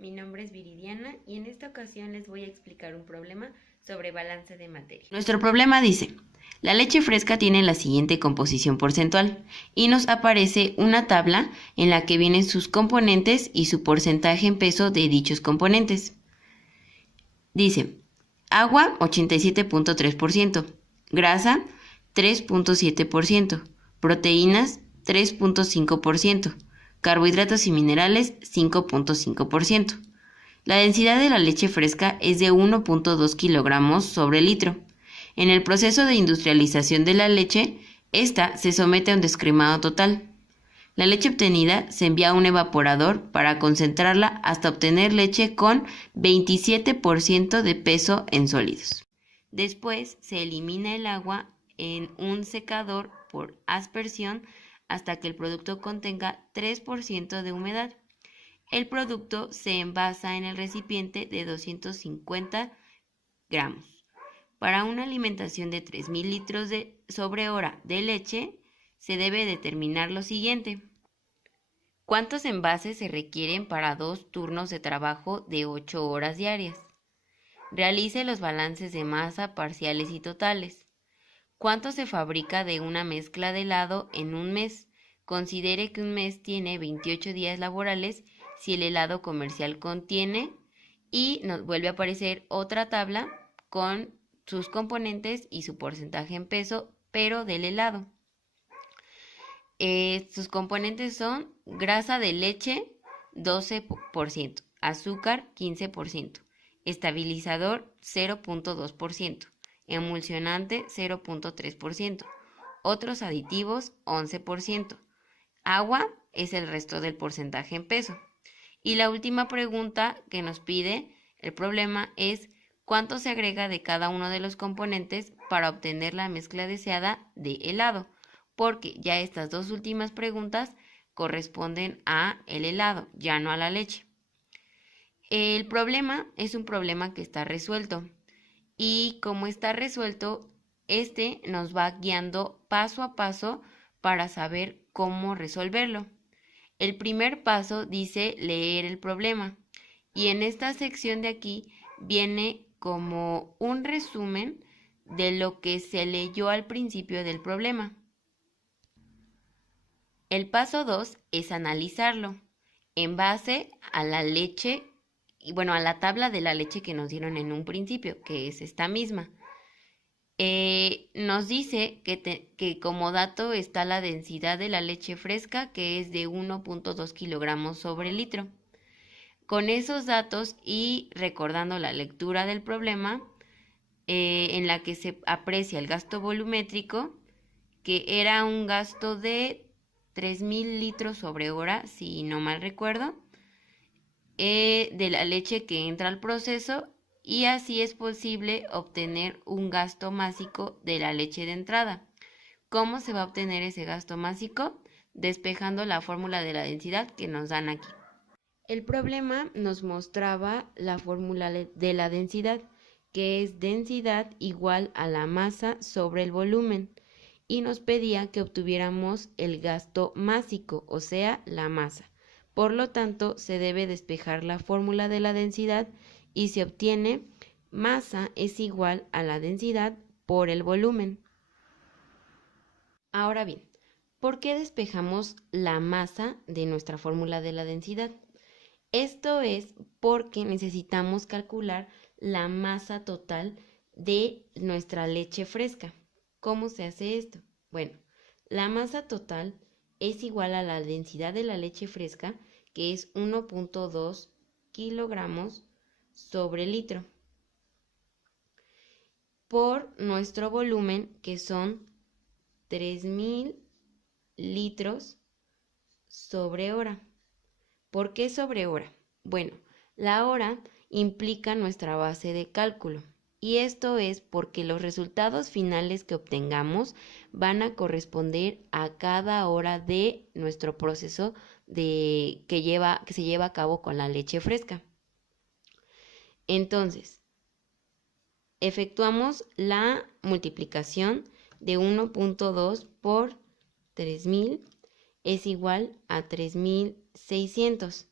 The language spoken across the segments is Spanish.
mi nombre es Viridiana y en esta ocasión les voy a explicar un problema sobre balance de materia. Nuestro problema dice, la leche fresca tiene la siguiente composición porcentual y nos aparece una tabla en la que vienen sus componentes y su porcentaje en peso de dichos componentes. Dice, agua 87.3%, grasa 3.7%, proteínas 3.5%, carbohidratos y minerales 5.5%. La densidad de la leche fresca es de 1.2 kilogramos sobre litro. En el proceso de industrialización de la leche, esta se somete a un descremado total. La leche obtenida se envía a un evaporador para concentrarla hasta obtener leche con 27% de peso en sólidos. Después se elimina el agua en un secador por aspersión hasta que el producto contenga 3% de humedad. El producto se envasa en el recipiente de 250 gramos. Para una alimentación de 3.000 litros sobre hora de leche, se debe determinar lo siguiente. ¿Cuántos envases se requieren para 2 turnos de trabajo de 8 horas diarias? Realice los balances de masa parciales y totales. ¿Cuánto se fabrica de una mezcla de helado en un mes? Considere que un mes tiene 28 días laborales si el helado comercial contiene, y nos vuelve a aparecer otra tabla con sus componentes y su porcentaje en peso, pero del helado. Sus componentes son grasa de leche 12%, azúcar 15%, estabilizador 0.2%, emulsionante 0.3%, otros aditivos 11%. Agua es el resto del porcentaje en peso. Y la última pregunta que nos pide el problema es ¿cuánto se agrega de cada uno de los componentes para obtener la mezcla deseada de helado? Porque ya estas dos últimas preguntas corresponden a el helado, ya no a la leche. El problema es un problema que está resuelto. Y como está resuelto, este nos va guiando paso a paso para saber cómo resolverlo. El primer paso dice leer el problema y en esta sección de aquí viene como un resumen de lo que se leyó al principio del problema. El paso 2 es analizarlo en base a la leche, a la tabla de la leche que nos dieron en un principio, que es esta misma. Nos dice que como dato está la densidad de la leche fresca, que es de 1.2 kilogramos sobre litro. Con esos datos y recordando la lectura del problema, en la que se aprecia el gasto volumétrico, que era un gasto de 3.000 litros sobre hora, si no mal recuerdo, de la leche que entra al proceso, y así es posible obtener un gasto másico de la leche de entrada. ¿Cómo se va a obtener ese gasto másico? Despejando la fórmula de la densidad que nos dan aquí. El problema nos mostraba la fórmula de la densidad, que es densidad igual a la masa sobre el volumen, y nos pedía que obtuviéramos el gasto másico, o sea, la masa. Por lo tanto, se debe despejar la fórmula de la densidad y se obtiene masa es igual a la densidad por el volumen. Ahora bien, ¿por qué despejamos la masa de nuestra fórmula de la densidad? Esto es porque necesitamos calcular la masa total de nuestra leche fresca. ¿Cómo se hace esto? Bueno, la masa total es igual a la densidad de la leche fresca, que es 1.2 kilogramos sobre litro, por nuestro volumen, que son 3.000 litros sobre hora. ¿Por qué sobre hora? Bueno, la hora implica nuestra base de cálculo, y esto es porque los resultados finales que obtengamos van a corresponder a cada hora de nuestro proceso que se lleva a cabo con la leche fresca. Entonces, efectuamos la multiplicación de 1.2 por 3.000 es igual a 3.600.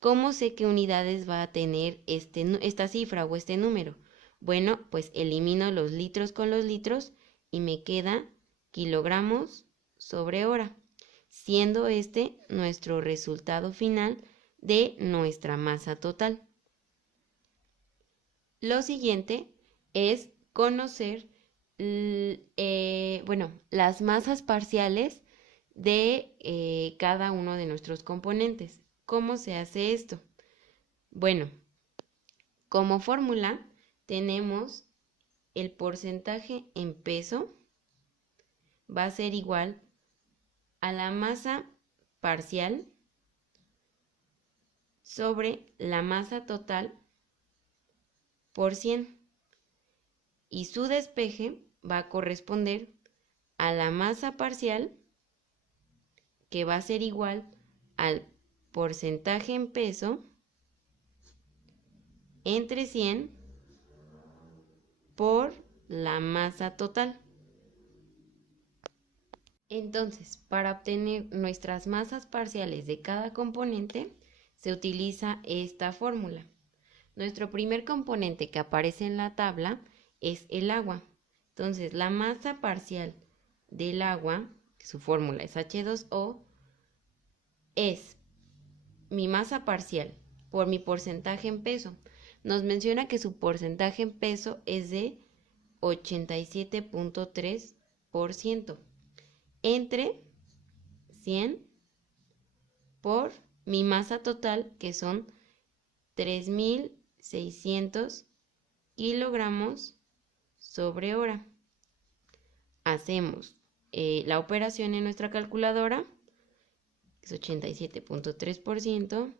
¿Cómo sé qué unidades va a tener esta cifra o este número? Bueno, pues elimino los litros con los litros y me queda kilogramos sobre hora, siendo este nuestro resultado final de nuestra masa total. Lo siguiente es conocer las masas parciales de cada uno de nuestros componentes. ¿Cómo se hace esto? Bueno, como fórmula tenemos el porcentaje en peso va a ser igual a la masa parcial sobre la masa total por 100 y su despeje va a corresponder a la masa parcial, que va a ser igual al porcentaje en peso entre 100 por la masa total. Entonces, para obtener nuestras masas parciales de cada componente, se utiliza esta fórmula. Nuestro primer componente que aparece en la tabla es el agua. Entonces, la masa parcial del agua, su fórmula es H2O, es mi masa parcial por mi porcentaje en peso. Nos menciona que su porcentaje en peso es de 87.3% entre 100 por mi masa total, que son 3.600 kilogramos sobre hora. Hacemos la operación en nuestra calculadora, es 87.3%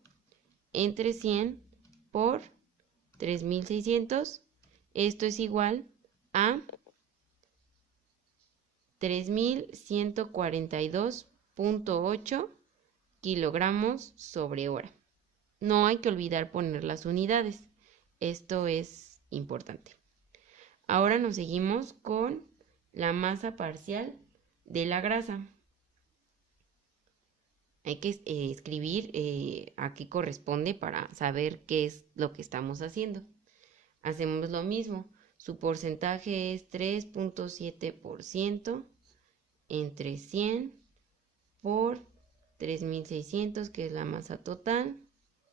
entre 100 por 3.600. Esto es igual a 3.142.8 kilogramos sobre hora. No hay que olvidar poner las unidades. Esto es importante. Ahora nos seguimos con la masa parcial de la grasa. Hay que escribir a qué corresponde para saber qué es lo que estamos haciendo. Hacemos lo mismo. Su porcentaje es 3.7% entre 100 por 3.600, que es la masa total.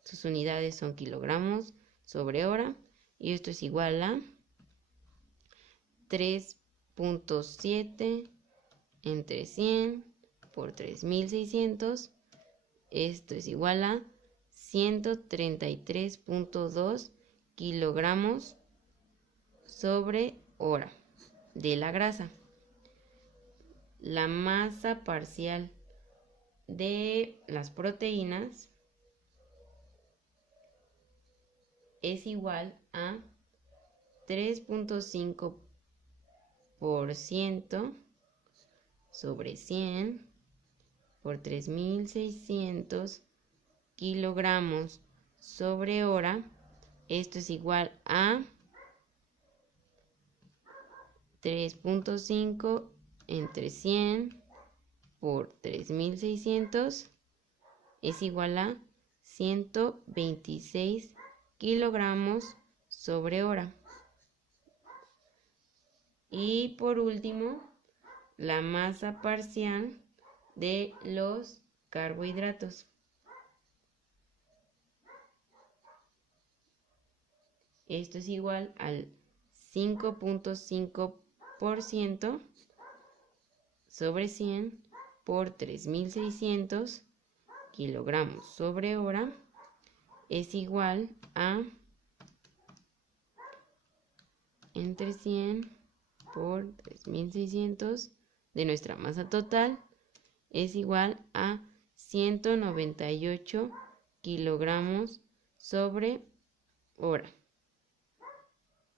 Sus unidades son kilogramos sobre hora. Y esto es igual a 3.7 entre 100 por 3.600. Esto es igual a 133.2 kilogramos sobre hora de la grasa. La masa parcial de las proteínas es igual a 3.5% sobre 100 por 3.600 kilogramos sobre hora. Esto es igual a 3.5 entre 100 por 3.600 es igual a 126 kilogramos sobre hora. Y por último, la masa parcial de los carbohidratos. Esto es igual al 5.5% sobre 100 por 3.600 kilogramos sobre hora es igual a entre 100 por 3.600 de nuestra masa total es igual a 198 kilogramos sobre hora.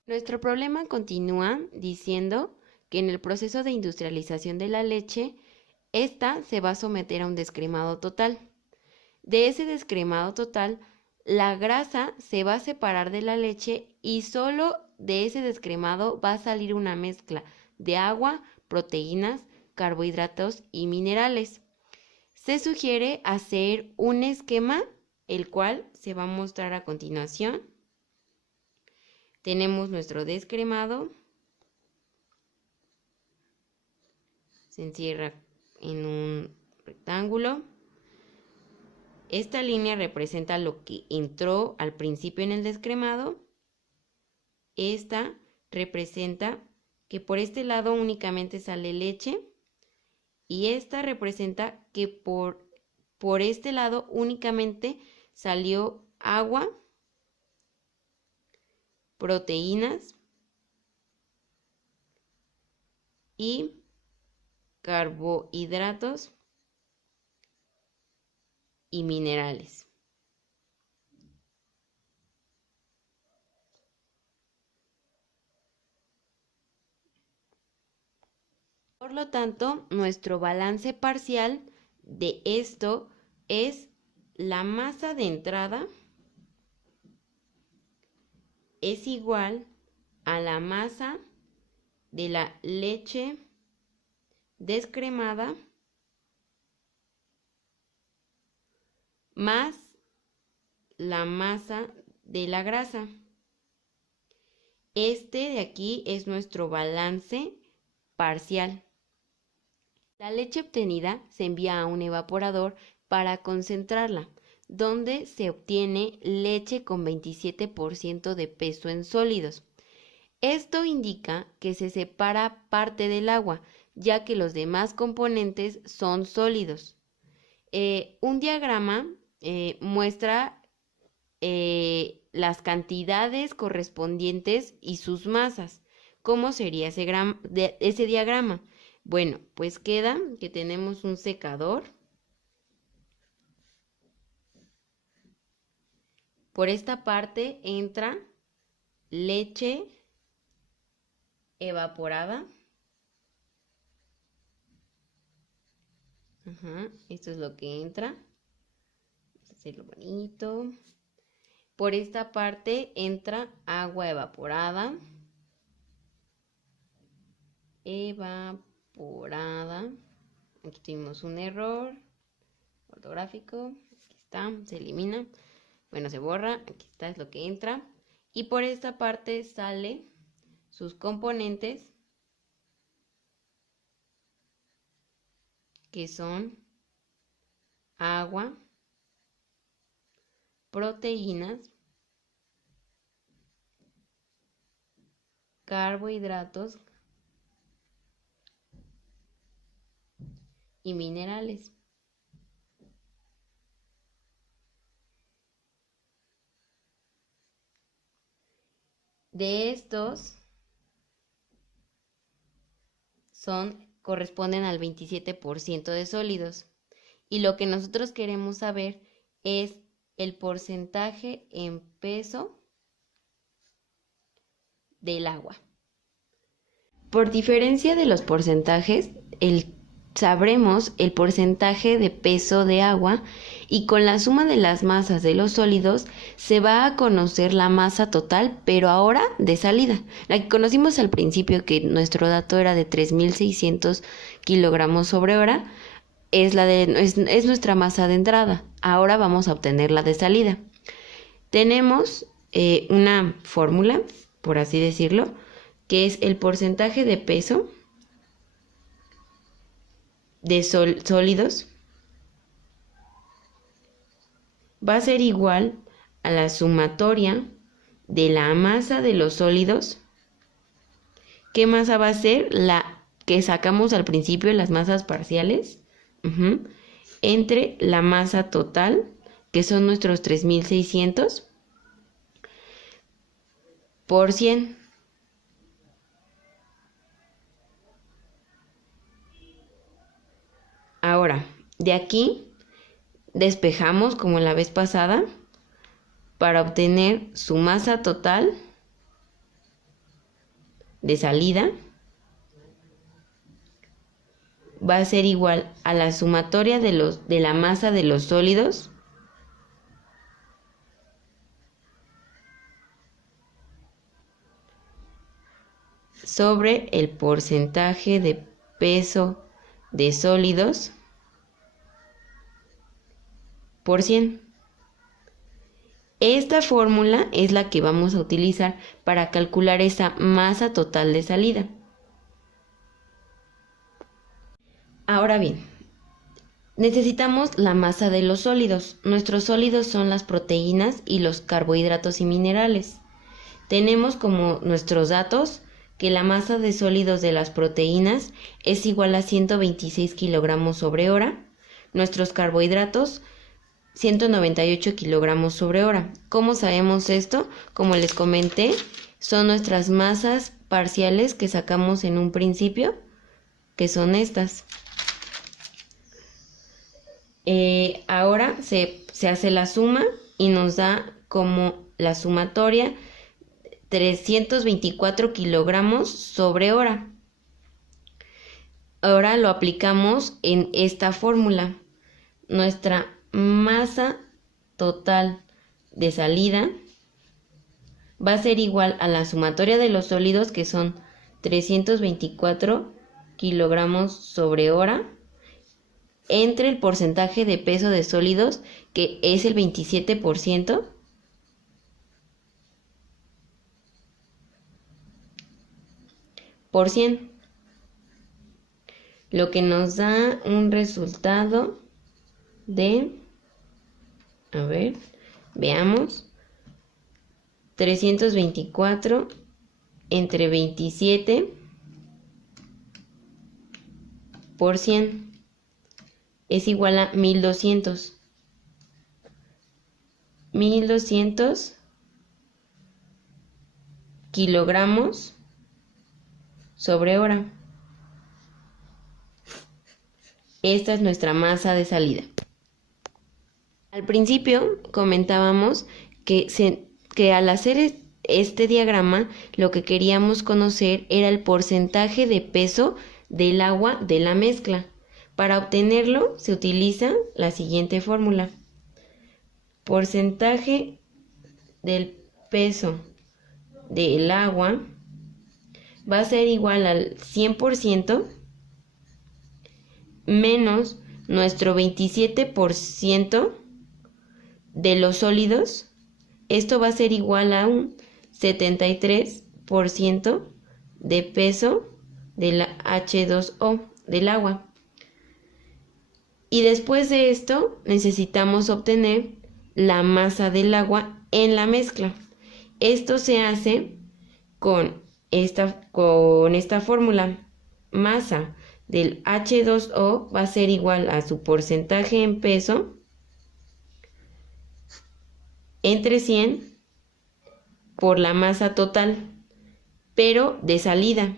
Nuestro problema continúa diciendo que en el proceso de industrialización de la leche, esta se va a someter a un descremado total. De ese descremado total, la grasa se va a separar de la leche y solo de ese descremado va a salir una mezcla de agua, proteínas, carbohidratos y minerales. Se sugiere hacer un esquema el cual se va a mostrar a continuación. Tenemos nuestro descremado. Se encierra en un rectángulo. Esta línea representa lo que entró al principio en el descremado. Esta representa que por este lado únicamente sale leche. Y esta representa que por este lado únicamente salió agua, proteínas y carbohidratos y minerales. Por lo tanto, nuestro balance parcial de esto es la masa de entrada es igual a la masa de la leche descremada más la masa de la grasa. Este de aquí es nuestro balance parcial. La leche obtenida se envía a un evaporador para concentrarla, donde se obtiene leche con 27% de peso en sólidos. Esto indica que se separa parte del agua, ya que los demás componentes son sólidos. Un diagrama muestra las cantidades correspondientes y sus masas. ¿Cómo sería ese diagrama? Bueno, pues queda que tenemos un secador. Por esta parte entra leche evaporada. Esto es lo que entra. Vamos a hacerlo bonito. Por esta parte entra agua evaporada. Aquí tuvimos un error ortográfico. Aquí está, se elimina. Bueno, se borra. Aquí está, es lo que entra. Y por esta parte sale sus componentes, que son agua, proteínas, carbohidratos y minerales. De estos corresponden al 27% de sólidos. Y lo que nosotros queremos saber es el porcentaje en peso del agua. Por diferencia de los porcentajes, sabremos el porcentaje de peso de agua y con la suma de las masas de los sólidos se va a conocer la masa total, pero ahora de salida. La que conocimos al principio, que nuestro dato era de 3.600 kilogramos sobre hora, es nuestra masa de entrada. Ahora vamos a obtener la de salida. Tenemos una fórmula, por así decirlo, que es el porcentaje de peso de sólidos va a ser igual a la sumatoria de la masa de los sólidos. ¿Qué masa va a ser? La que sacamos al principio, las masas parciales, entre la masa total, que son nuestros 3.600, por 100. Ahora, de aquí despejamos como la vez pasada para obtener su masa total de salida. Va a ser igual a la sumatoria de la masa de los sólidos sobre el porcentaje de peso de sólidos por 100. Esta fórmula es la que vamos a utilizar para calcular esa masa total de salida. Ahora bien, necesitamos la masa de los sólidos. Nuestros sólidos son las proteínas y los carbohidratos y minerales. Tenemos como nuestros datos que la masa de sólidos de las proteínas es igual a 126 kilogramos sobre hora. Nuestros carbohidratos 198 kilogramos sobre hora. ¿Cómo sabemos esto? Como les comenté, son nuestras masas parciales que sacamos en un principio, que son estas. Ahora se hace la suma y nos da como la sumatoria 324 kilogramos sobre hora. Ahora lo aplicamos en esta fórmula. Nuestra masa total de salida va a ser igual a la sumatoria de los sólidos, que son 324 kilogramos sobre hora, entre el porcentaje de peso de sólidos, que es el 27%, por 100, lo que nos da un resultado de, veamos, 324 entre 27 por 100 es igual a 1200. 1200 kilogramos sobre hora. Esta es nuestra masa de salida. Al principio comentábamos que al hacer este diagrama lo que queríamos conocer era el porcentaje de peso del agua de la mezcla. Para obtenerlo se utiliza la siguiente fórmula. Porcentaje del peso del agua va a ser igual al 100% menos nuestro 27% de los sólidos. Esto va a ser igual a un 73% de peso de la H2O del agua. Y después de esto necesitamos obtener la masa del agua en la mezcla. Esto se hace con esta fórmula. Masa del H2O va a ser igual a su porcentaje en peso entre 100 por la masa total, pero de salida,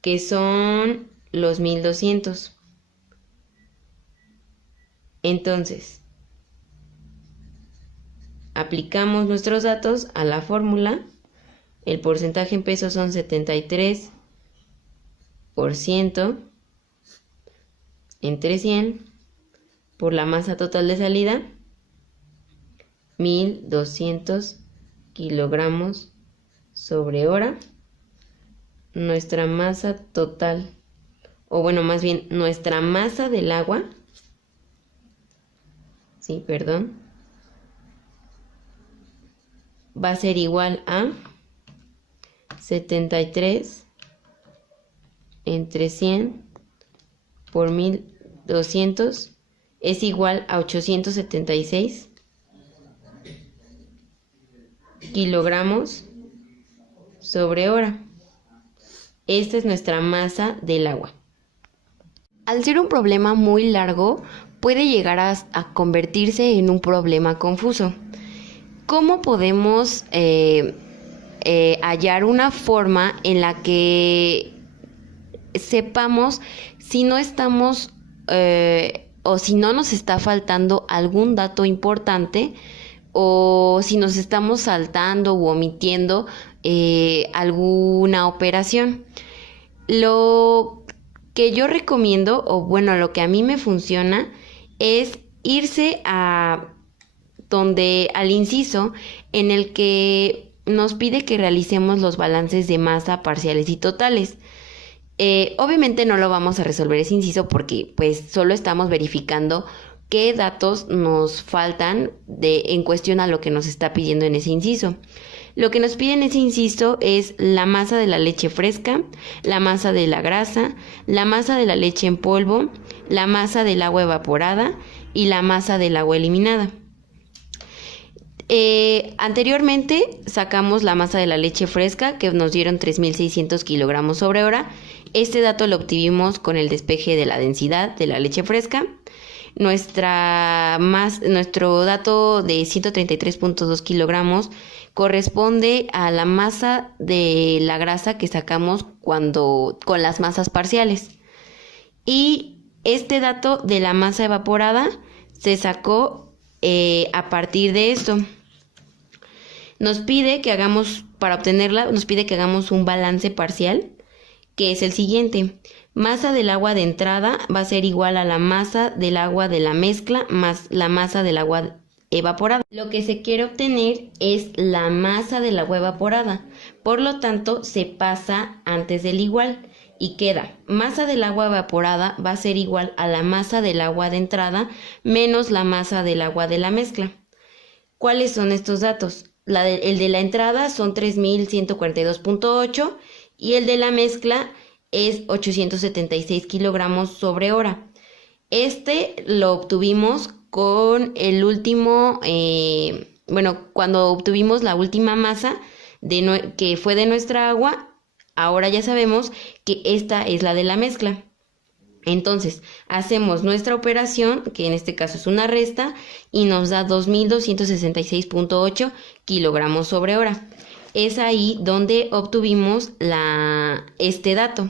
que son los 1200. Entonces, aplicamos nuestros datos a la fórmula. El porcentaje en pesos son 73% entre 100 por la masa total de salida, 1200 kilogramos sobre hora. Nuestra masa total, o bueno, más bien nuestra masa del agua, va a ser igual a 73 entre 100 por 1200 es igual a 876 kilogramos sobre hora. Esta es nuestra masa del agua. Al ser un problema muy largo, puede llegar a convertirse en un problema confuso. ¿Cómo podemos hallar una forma en la que sepamos si no estamos o si no nos está faltando algún dato importante, o si nos estamos saltando u omitiendo alguna operación? Lo que yo recomiendo, o bueno, lo que a mí me funciona, es irse al inciso en el que nos pide que realicemos los balances de masa parciales y totales. Obviamente no lo vamos a resolver ese inciso porque pues solo estamos verificando qué datos nos faltan en cuestión a lo que nos está pidiendo en ese inciso. Lo que nos pide en ese inciso es la masa de la leche fresca, la masa de la grasa, la masa de la leche en polvo, la masa del agua evaporada y la masa del agua eliminada. Anteriormente sacamos la masa de la leche fresca, que nos dieron 3.600 kilogramos sobre hora. Este dato lo obtuvimos con el despeje de la densidad de la leche fresca. Nuestro dato de 133.2 kilogramos corresponde a la masa de la grasa que sacamos con las masas parciales. Y este dato de la masa evaporada se sacó a partir de esto. Nos pide que hagamos, para obtenerla, nos pide que hagamos un balance parcial, que es el siguiente. Masa del agua de entrada va a ser igual a la masa del agua de la mezcla más la masa del agua evaporada. Lo que se quiere obtener es la masa del agua evaporada. Por lo tanto, se pasa antes del igual y queda masa del agua evaporada va a ser igual a la masa del agua de entrada menos la masa del agua de la mezcla. ¿Cuáles son estos datos? El de la entrada son 3.142.8 y el de la mezcla es 876 kilogramos sobre hora. Este lo obtuvimos con el último, cuando obtuvimos la última masa que fue de nuestra agua. Ahora ya sabemos que esta es la de la mezcla. Entonces, hacemos nuestra operación, que en este caso es una resta, y nos da 2.266.8 kilogramos sobre hora. Es ahí donde obtuvimos este dato.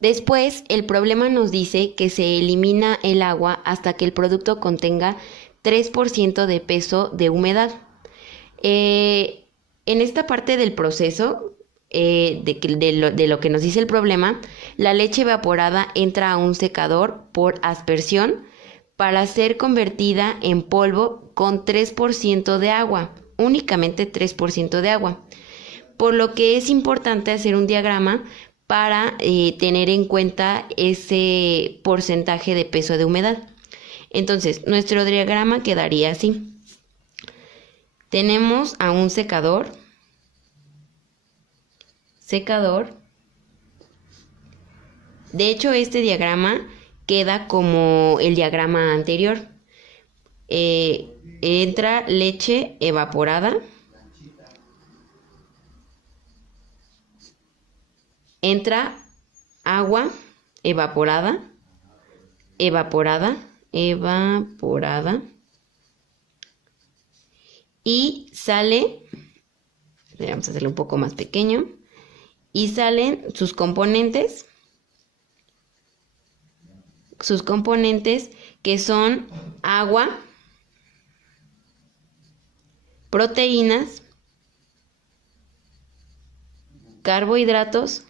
Después, el problema nos dice que se elimina el agua hasta que el producto contenga 3% de peso de humedad. En esta parte del proceso, de lo que nos dice el problema, la leche evaporada entra a un secador por aspersión para ser convertida en polvo con 3% de agua, únicamente 3% de agua, por lo que es importante hacer un diagrama para tener en cuenta ese porcentaje de peso de humedad. Entonces, nuestro diagrama quedaría así. Tenemos a un secador. De hecho, este diagrama queda como el diagrama anterior. Entra leche evaporada. Entra agua evaporada. Y sale, vamos a hacerlo un poco más pequeño. Y salen sus componentes que son agua, proteínas, carbohidratos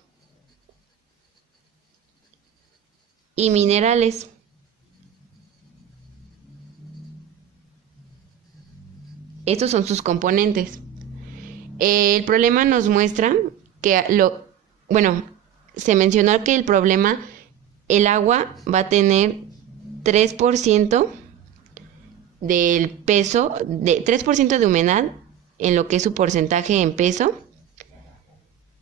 y minerales. Estos son sus componentes. El problema nos muestra que se mencionó que el agua va a tener 3% del peso, 3% de humedad en lo que es su porcentaje en peso,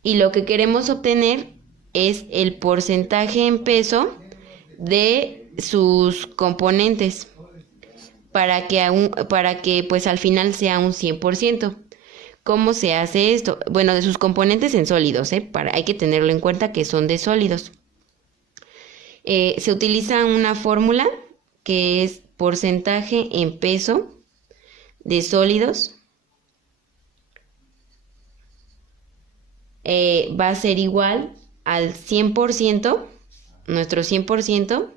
y lo que queremos obtener es el porcentaje en peso de sus componentes para que pues al final sea un 100%. ¿Cómo se hace esto? Bueno, de sus componentes en sólidos, hay que tenerlo en cuenta que son de sólidos. Se utiliza una fórmula que es porcentaje en peso de sólidos. Va a ser igual al 100%, nuestro 100%,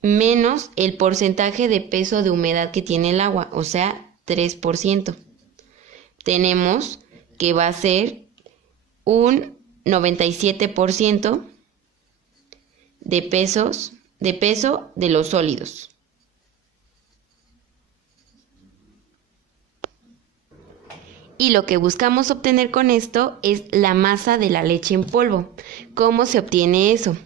menos el porcentaje de peso de humedad que tiene el agua, o sea, 3%. Tenemos que va a ser un 97% de peso de los sólidos. Y lo que buscamos obtener con esto es la masa de la leche en polvo. ¿Cómo se obtiene eso?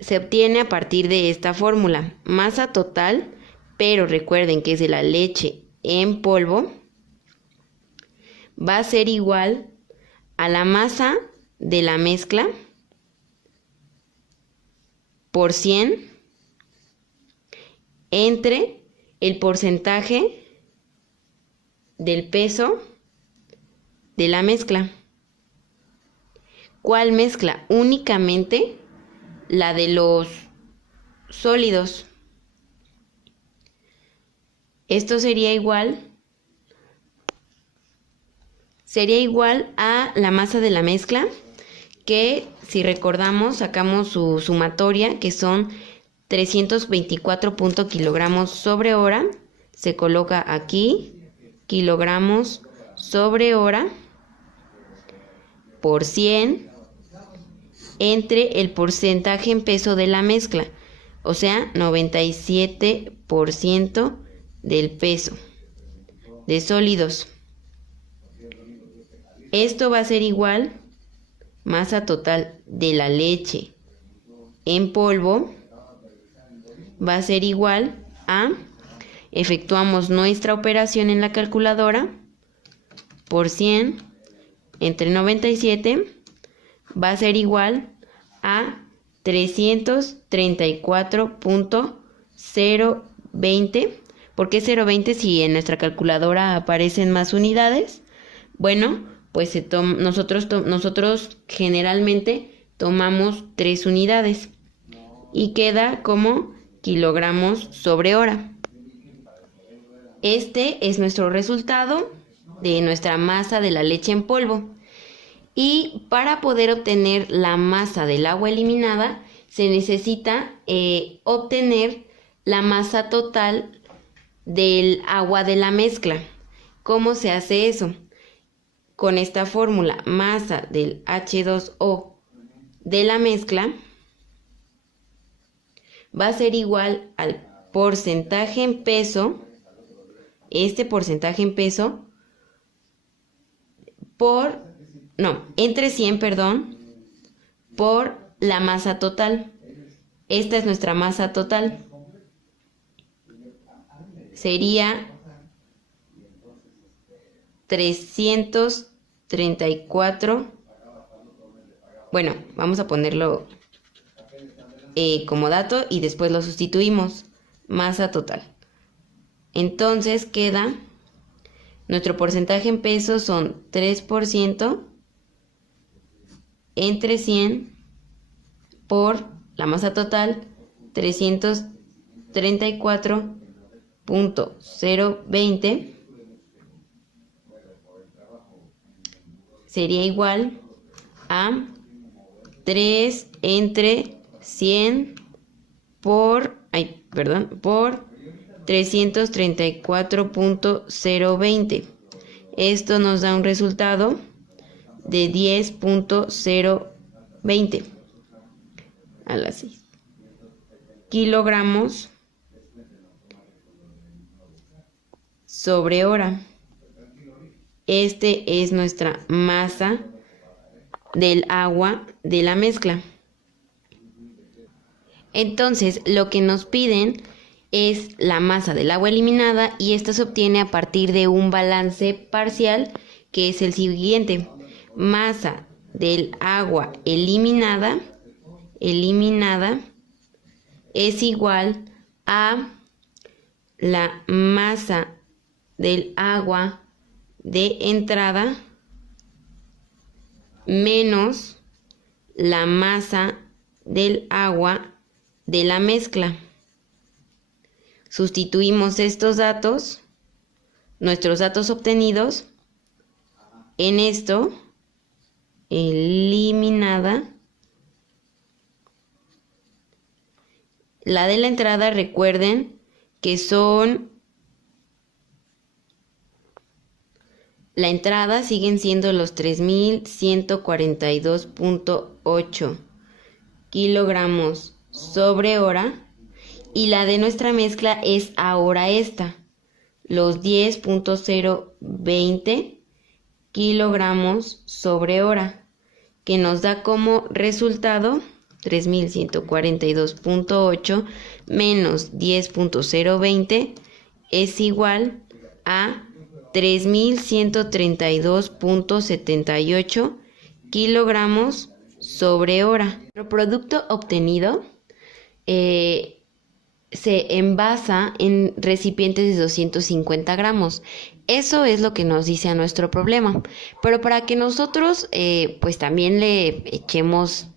se obtiene a partir de esta fórmula. Masa total, pero recuerden que es de la leche en polvo, va a ser igual a la masa de la mezcla por 100 entre el porcentaje del peso de la mezcla. ¿Cuál mezcla? Únicamente la de los sólidos. Esto sería igual a la masa de la mezcla, que si recordamos sacamos su sumatoria, que son 324 kilogramos sobre hora. Se coloca aquí kilogramos sobre hora por 100 entre el porcentaje en peso de la mezcla, o sea, 97% del peso de sólidos. Esto va a ser igual masa total de la leche en polvo, va a ser igual a, efectuamos nuestra operación en la calculadora, por 100 entre 97 va a ser igual a 334.020. ¿Por qué 0.20 si en nuestra calculadora aparecen más unidades? Bueno, pues nosotros generalmente tomamos 3 unidades y queda como kilogramos sobre hora. Este es nuestro resultado de nuestra masa de la leche en polvo. Y para poder obtener la masa del agua eliminada, se necesita obtener la masa total del agua de la mezcla. ¿Cómo se hace eso? Con esta fórmula, masa del H2O de la mezcla va a ser igual al porcentaje en peso, este porcentaje en peso, entre 100, por la masa total. Esta es nuestra masa total. Sería 334. Bueno, vamos a ponerlo como dato y después lo sustituimos. Masa total. Entonces queda, nuestro porcentaje en pesos son 3% entre 100 por la masa total, 334.020, sería igual a 3 entre 100 por 334.020. Esto nos da un resultado de 10.020 a las 6 kilogramos sobre hora. Este es nuestra masa del agua de la mezcla. Entonces, lo que nos piden es la masa del agua eliminada y esto se obtiene a partir de un balance parcial que es el siguiente. Masa del agua eliminada es igual a la masa del agua de entrada menos la masa del agua de la mezcla. Sustituimos estos datos, nuestros datos obtenidos, en esto, eliminada. La de la entrada, recuerden que son, la entrada siguen siendo los 3.142.8 kilogramos sobre hora. Y la de nuestra mezcla es ahora esta, los 10.020 kilogramos sobre hora, que nos da como resultado 3.142.8 menos 10.020 es igual a 3.132.78 kilogramos sobre hora. El producto obtenido se envasa en recipientes de 250 gramos. Eso es lo que nos dice a nuestro problema. Pero para que nosotros pues también le echemos,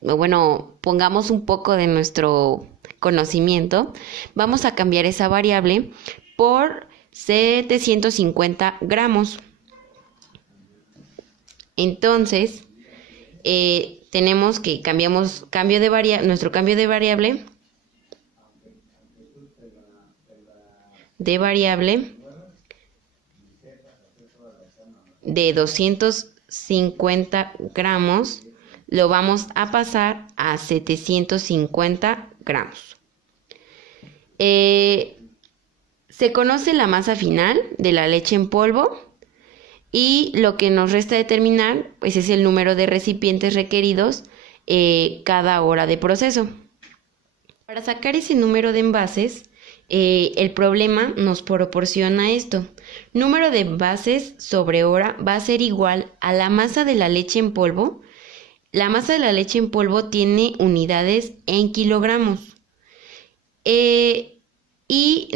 bueno, pongamos un poco de nuestro conocimiento, vamos a cambiar esa variable por 750 gramos. Entonces, tenemos que nuestro cambio de variable de 250 gramos lo vamos a pasar a 750 gramos. Se conoce la masa final de la leche en polvo y lo que nos resta determinar pues, es el número de recipientes requeridos cada hora de proceso. Para sacar ese número de envases, el problema nos proporciona esto. Número de envases sobre hora va a ser igual a la masa de la leche en polvo. La masa de la leche en polvo tiene unidades en kilogramos. Y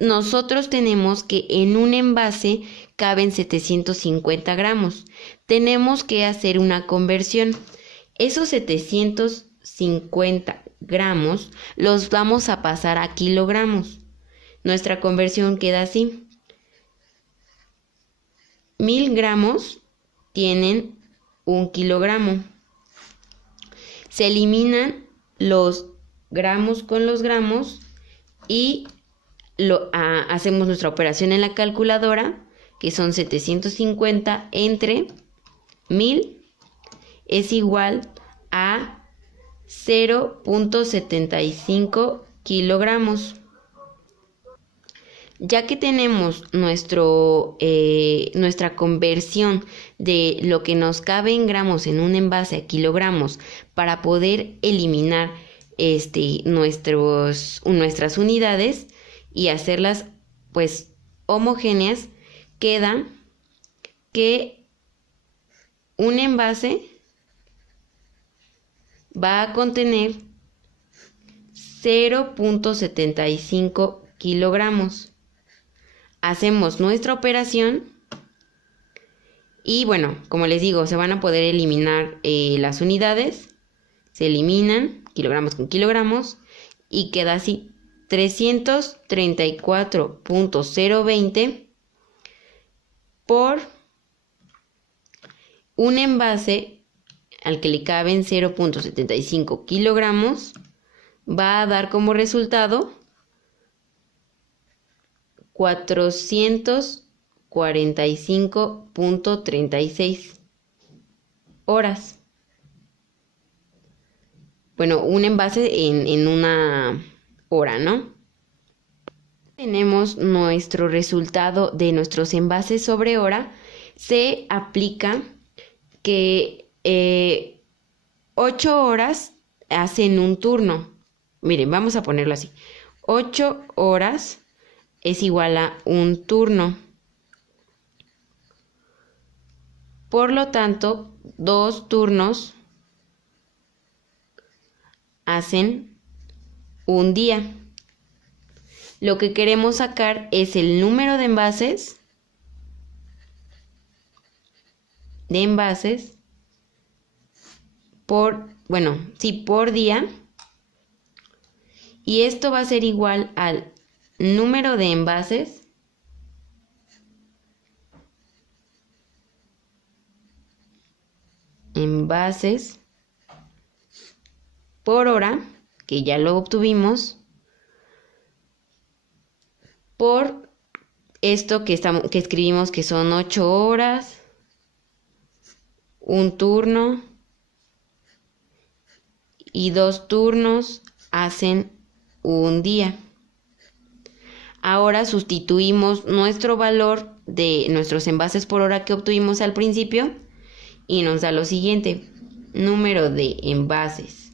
nosotros tenemos que en un envase caben 750 gramos. Tenemos que hacer una conversión. Esos 750 gramos los vamos a pasar a kilogramos. Nuestra conversión queda así. 1000 gramos tienen 1 kilogramo. Se eliminan los gramos con los gramos y hacemos nuestra operación en la calculadora, que son 750 entre 1000 es igual a 0.75 kilogramos. Ya que tenemos nuestra conversión de lo que nos cabe en gramos en un envase a kilogramos para poder eliminar nuestras unidades y hacerlas pues homogéneas, queda que un envase va a contener 0.75 kilogramos. Hacemos nuestra operación y bueno, como les digo, se van a poder eliminar las unidades. Se eliminan kilogramos con kilogramos y queda así 334.020 por un envase al que le caben 0.75 kilogramos, va a dar como resultado 445.36 horas. Bueno, un envase en una hora, ¿no? Tenemos nuestro resultado de nuestros envases sobre hora. Se aplica que 8 horas hacen un turno. Miren, vamos a ponerlo así. 8 horas es igual a un turno. Por lo tanto, 2 turnos hacen un día. Lo que queremos sacar es el número de envases por día. Y esto va a ser igual al número de envases por hora, que ya lo obtuvimos, por esto que escribimos que son 8 horas, un turno y 2 turnos hacen un día. Ahora sustituimos nuestro valor de nuestros envases por hora que obtuvimos al principio y nos da lo siguiente: número de envases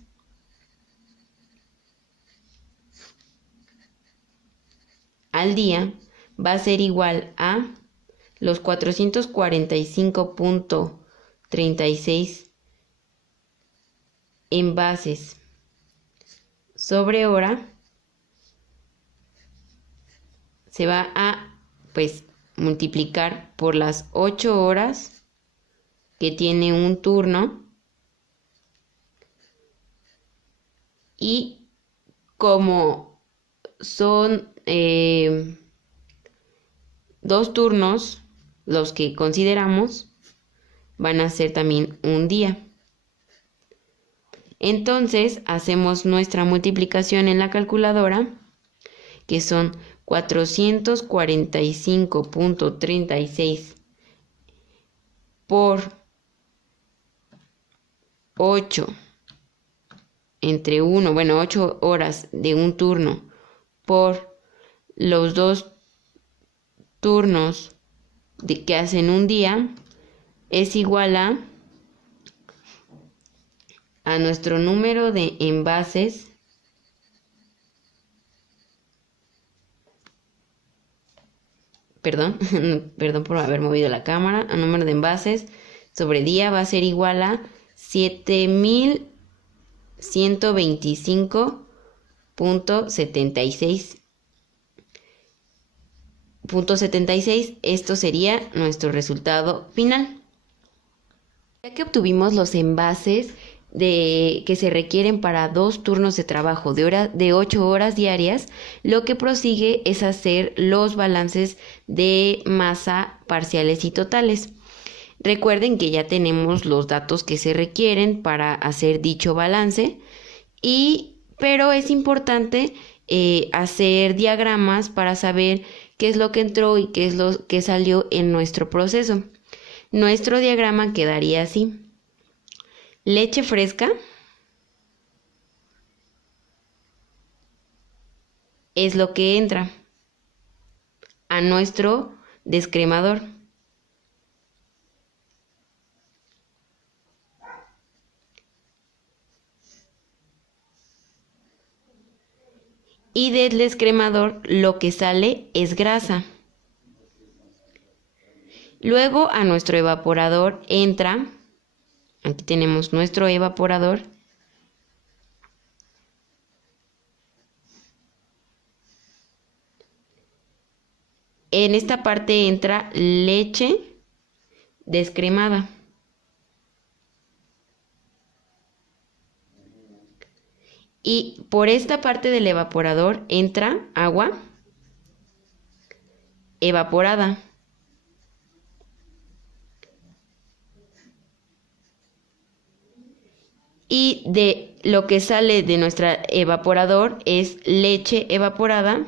al día va a ser igual a los 445.36 envases sobre hora. Se va a multiplicar por las 8 horas que tiene un turno, y como son 2 turnos los que consideramos, van a ser también un día. Entonces hacemos nuestra multiplicación en la calculadora, que son 445.36 por 8 entre 8 horas de un turno por los 2 turnos que hacen un día, es igual a nuestro número de envases perdón por haber movido la cámara. El número de envases sobre día va a ser igual a 7125.76. Esto sería nuestro resultado final. Ya que obtuvimos los envases que se requieren para 2 turnos de trabajo de 8 horas diarias, lo que prosigue es hacer los balances de masa parciales y totales. Recuerden que ya tenemos los datos que se requieren para hacer dicho balance, pero es importante hacer diagramas para saber qué es lo que entró y qué es lo que salió en nuestro proceso. Nuestro diagrama quedaría así. Leche fresca es lo que entra a nuestro descremador. Y del descremador lo que sale es grasa. Luego a nuestro evaporador entra, aquí tenemos nuestro evaporador, en esta parte entra leche descremada. Y por esta parte del evaporador entra agua evaporada. Y de lo que sale de nuestro evaporador es leche evaporada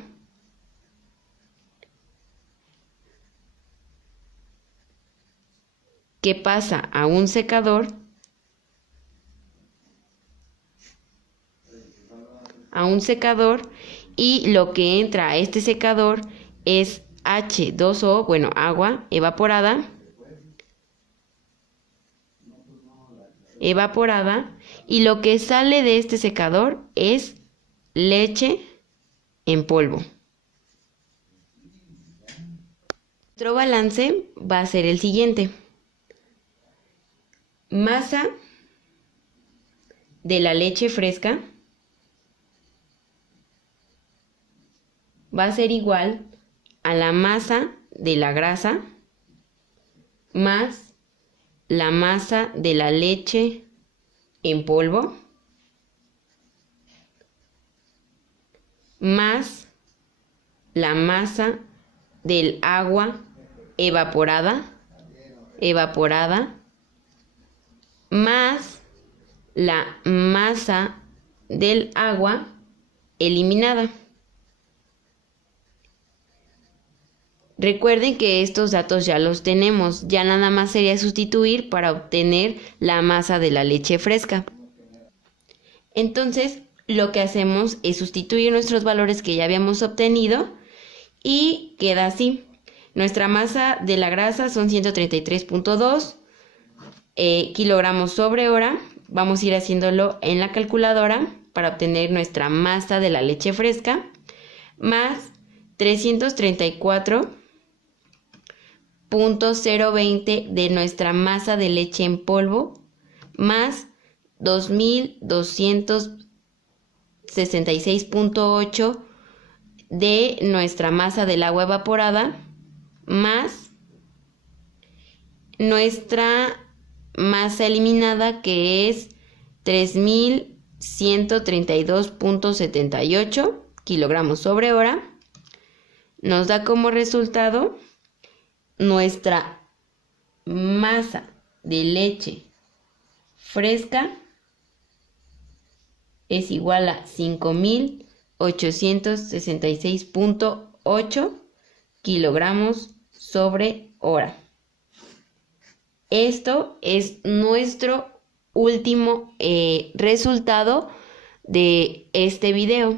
que pasa a un secador, y lo que entra a este secador es H2O, agua evaporada, y lo que sale de este secador es leche en polvo. Nuestro balance va a ser el siguiente: masa de la leche fresca va a ser igual a la masa de la grasa más la masa de la leche en polvo más la masa del agua evaporada más la masa del agua eliminada. Recuerden que estos datos ya los tenemos, ya nada más sería sustituir para obtener la masa de la leche fresca. Entonces, lo que hacemos es sustituir nuestros valores que ya habíamos obtenido y queda así. Nuestra masa de la grasa son 133.2 kilogramos sobre hora. Vamos a ir haciéndolo en la calculadora para obtener nuestra masa de la leche fresca, más 334.020 de nuestra masa de leche en polvo más 2266.8 de nuestra masa del agua evaporada más nuestra masa eliminada, que es 3132.78 kilogramos sobre hora, nos da como resultado nuestra masa de leche fresca es igual a 5866.8 kilogramos sobre hora. Esto es nuestro último resultado de este video.